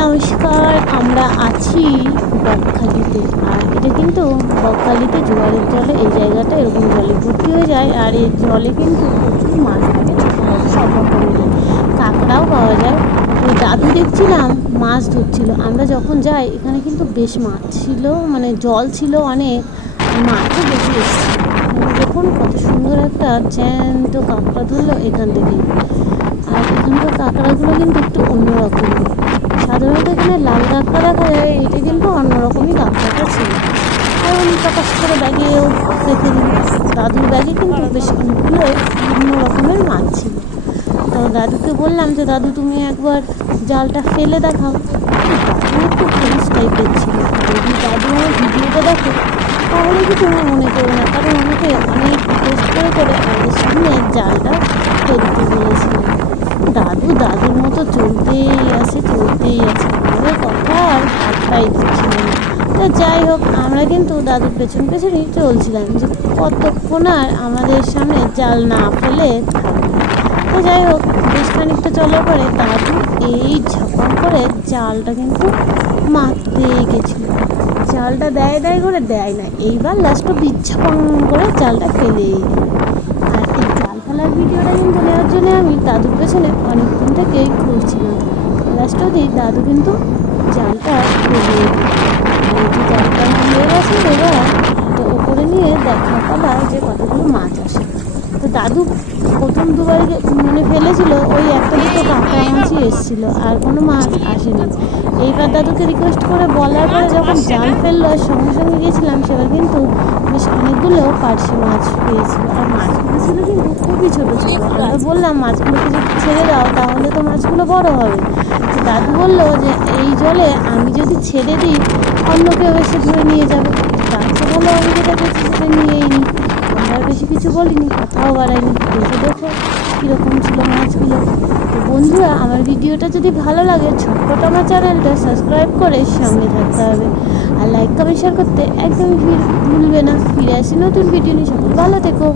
নমস্কার, আমরা আছি বকখালিতে। আর এটা কিন্তু বকখালিতে জোয়ারের জলে, এই জায়গাটা এরকম জলে ভর্তি হয়ে যায়। আর এই জলে কিন্তু প্রচুর মাছ থাকে সব রকমের কাঁকড়াও পাওয়া যায়। তো দাদু দেখছিলাম মাছ ধরছিল। আমরা যখন যাই, এখানে কিন্তু বেশ মাছ ছিল মানে জল ছিল অনেক, মাছও বেশি এসেছিল দেখুন কত সুন্দর একটা জ্যান্ত কাঁকড়া ধরলো এখান থেকে। আর এখানকার কাঁকড়াগুলো কিন্তু একটু অন্যরকম। সাধারণত এখানে লাল কাঁকড়া দেখা যায় এটা কিন্তু অন্যরকমই কাঁকড়াটা ছিল। উনি প্রকাশ করে ব্যাগেও রেখে দিন দাদুর ব্যাগে কিন্তু বেশ অনেকগুলো অন্য রকমের মাছ ছিল। তো দাদুকে বললাম যে, দাদু, তুমি একবার জালটা ফেলে দেখাও। দাদু একটু পুলিশ টাইপের ছিল। যদি দাদু আমার ভিডিওটা দেখে, তাহলে কিছু মনে করবে না? কারণ আমাকে অনেক রিকোয়েস্ট করে করে আমাদের সামনে জালটা ফেলতে বলেছিল। দাদু, দাদুর মতো চলতেই আছে চলতেই আছে আমাদের কথা পাত্তাই দিচ্ছিল তো যাই হোক, আমরা কিন্তু দাদুর পেছন পেছনই চলছিলাম যে কতক্ষণ আর আমাদের সামনে জাল না ফেলে। তো যাই হোক, বেশ খানিকটা চলার পরে দাদু এই ঝাপান করে জালটা কিন্তু মারতে গেছিল। জালটা দেয় দেয় করে দেয় না, এইবার লাস্টে বিচ্ছাপন করে জালটা দিল। আর এই জাল ফেলার ভিডিওটা কিন্তু নেওয়ার জন্য আমি দাদুর পেছনে অনেকক্ষণ থেকেই খুলছিলাম লাস্ট অবধি দাদু কিন্তু জালটা ফেলিয়ে দিল আর এই যে জালটা হয়ে গেছে এবার, তো উপরে নিয়ে দেখা পালা যে কতগুলো মাছ আসে। তো দাদু প্রথম দুবার মানে ফেলেছিল, ওই একটা দুটো কাঁকড়া মাছই এসেছিল আর কোনো মাছ আসেনি। এইবার দাদুকে রিকোয়েস্ট করে বলার পরে যখন জাল ফেলল আর সঙ্গে সঙ্গে গিয়েছিলাম সেবার কিন্তু বেশ অনেকগুলো পার্শে মাছ পেয়েছিল। আর মাছগুলো ছিল কিন্তু খুবই ছোটো ছিল আমরা বললাম, মাছগুলোকে যদি ছেড়ে দাও, তাহলে তো মাছগুলো বড় হবে। তো দাদু বলল যে, এই জলে আমি যদি ছেড়ে দিই, অন্য কেউ এসে ধরে নিয়ে যাবে। তার ভালো আমি যেটা নিয়েই নিই আমরা আর বেশি কিছু বলিনি, কথাও বাড়াইনি। দেখে দেখো কীরকম ছিল মাছগুলো তো বন্ধুরা, আমার ভিডিওটা যদি ভালো লাগে, ছোট্ট আমার চ্যানেলটা সাবস্ক্রাইব করে সঙ্গে থাকতে হবে। আর লাইক কমেন্ট শেয়ার করতে একদমই ভুল- ভুলবে না। ফিরে আসি নতুন ভিডিও নিয়ে। সকল ভালো থেকো।